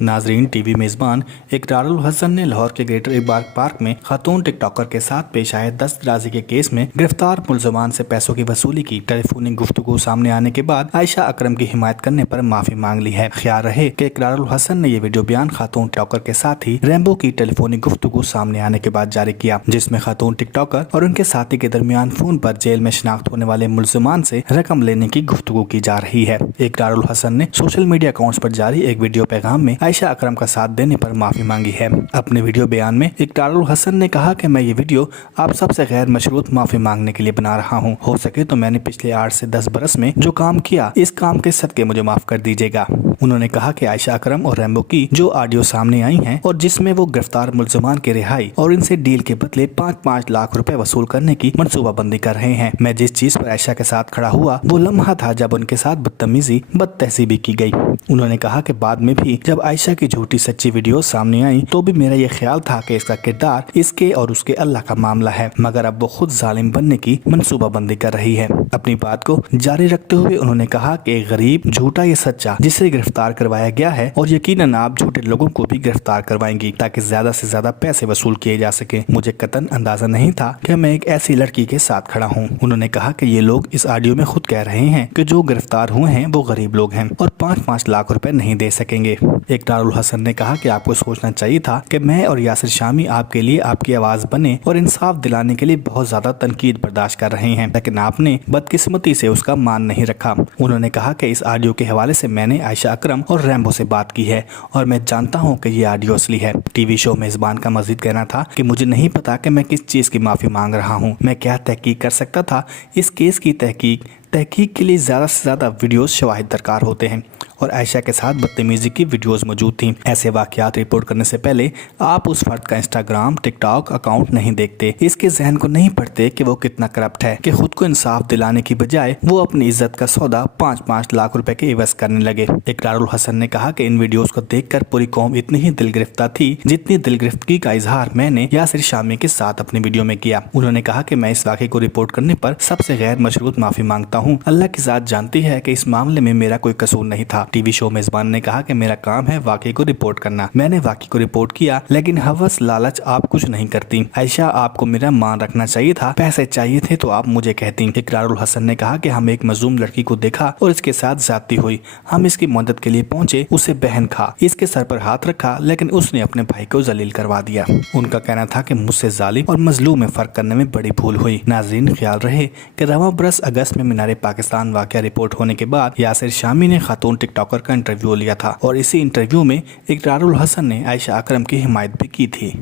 नाजरीन, टीवी मेजबान इकरारुल हसन ने लाहौर के ग्रेटर इकबाल पार्क में खातून टिकटॉकर के साथ पेश आए दस्तराजी के केस में गिरफ्तार मुलजमान से पैसों की वसूली की टेलीफोनिक गुफ्तगू सामने आने के बाद आयशा अकरम की हिमायत करने पर माफी मांग ली है। ख्याल रहे कि इकरारुल हसन ने ये वीडियो बयान खातून टिकटॉकर के साथ ही रैम्बो की टेलीफोनिक गुफ्तगू सामने आने के बाद जारी किया, जिसमें खातून टिकटॉकर और उनके साथी के दरमियान फोन पर जेल में शिनाख्त होने वाले मुलजमान से रकम लेने की गुफ्तगू की जा रही है। इकरारुल हसन ने सोशल मीडिया अकाउंट्स पर जारी एक वीडियो पैगाम में आयशा अकरम का साथ देने पर माफी मांगी है। अपने वीडियो बयान में इकरारुल हसन ने कहा कि मैं ये वीडियो आप सबसे गैर मशरूत माफी मांगने के लिए बना रहा हूँ। हो सके तो मैंने पिछले 8 से 10 बरस में जो काम किया, इस काम के सदके मुझे माफ कर दीजिएगा। उन्होंने कहा कि आयशा अकरम और रैम्बो की जो ऑडियो सामने आई हैं और जिसमें वो गिरफ्तार मुलजमान की रिहाई और इनसे डील के बदले 5-5 लाख रुपए वसूल करने की मनसूबाबंदी कर रहे हैं। मैं जिस चीज पर आयशा के साथ खड़ा हुआ वो लम्हा था जब उनके साथ बदतमीजी बदतहसीबी की गई। उन्होंने कहा कि बाद में भी जब आयशा की झूठी सच्ची वीडियो सामने आई तो भी मेरा ये ख्याल था कि इसका किरदार इसके और उसके अल्लाह का मामला है, मगर अब वो खुद जालिम बनने की मनसूबाबंदी कर रही है। अपनी बात को जारी रखते हुए उन्होंने कहा कि गरीब झूठा ये सच्चा जिसे गिरफ्तार करवाया गया है और यकीनन आप झूठे लोगों को भी गिरफ्तार करवाएंगी ताकि ज्यादा से ज्यादा पैसे वसूल किए जा सके। मुझे कतन अंदाजा नहीं था कि मैं एक ऐसी लड़की के साथ खड़ा हूँ। उन्होंने कहा कि ये लोग इस ऑडियो में खुद कह रहे हैं कि जो गिरफ्तार हुए हैं वो गरीब लोग हैं और 5-5 लाख रुपए नहीं दे सकेंगे। इकरारुल हसन ने कहा कि आपको सोचना चाहिए था कि मैं और यासिर शामी आपके लिए आपकी आवाज बने और इंसाफ दिलाने के लिए बहुत ज्यादा तनकीद बर्दाश्त कर रहे हैं, लेकिन आपने बदकिस्मती से उसका मान नहीं रखा। उन्होंने कहा कि इस ऑडियो के हवाले से मैंने आयशा अकरम और रैम्बो से बात की है और मैं जानता हूं कि ये ऑडियो असली है। टीवी शो मेजबान का मजीद कहना था कि मुझे नहीं पता कि मैं किस चीज की माफी मांग रहा हूं, मैं क्या तहकीक कर सकता था। इस केस की तहकीक के लिए ज्यादा से ज्यादा वीडियोस शवाहिद दरकार होते हैं और आयशा के साथ बदतमीजी की वीडियोस मौजूद थीं। ऐसे वाकयात रिपोर्ट करने से पहले आप उस फर्द का इंस्टाग्राम टिकटॉक अकाउंट नहीं देखते, इसके जहन को नहीं पढ़ते कि वो कितना करप्ट है कि खुद को इंसाफ दिलाने की बजाय वो अपनी इज्जत का सौदा 5-5 लाख रुपए के इवज करने लगे। इकरारुल हसन ने कहा कि इन वीडियोस को देखकर पूरी कौम इतनी ही दिलगिरफ्ता थी जितनी दिलगिरफ्तगी का इजहार मैंने यासिर शामी के साथ अपनी वीडियो में किया। उन्होंने कहा कि मैं इस वाक़े को रिपोर्ट करने पर सबसे गैर मशरूत माफी मांगता हूँ। अल्लाह की जात जानती है कि इस मामले में मेरा कोई कसूर नहीं था। टीवी शो मेजबान ने कहा कि मेरा काम है वाकये को रिपोर्ट करना, मैंने वाकये को रिपोर्ट किया, लेकिन हवस लालच आप कुछ नहीं करती। आयशा, आपको मेरा मान रखना चाहिए था, पैसे चाहिए थे तो आप मुझे कहती। इकरारुल हसन ने कहा कि हम एक मजलूम लड़की को देखा और इसके साथ ज्यादती हुई, हम इसकी मदद के लिए पहुंचे, उसे बहन खा, इसके सर पर हाथ रखा, लेकिन उसने अपने भाई को जलील करवा दिया। उनका कहना था कि मुझसे जालिम और मजलूम में फर्क करने में बड़ी भूल हुई। नाजरीन, ख्याल रहे कि रवां बरस अगस्त में मीनार पाकिस्तान वाकया रिपोर्ट होने के बाद यासिर शामी ने खातून टिकटॉकर का इंटरव्यू लिया था और इसी इंटरव्यू में इकरारुल हसन ने आयशा अकरम की हिमायत भी की थी।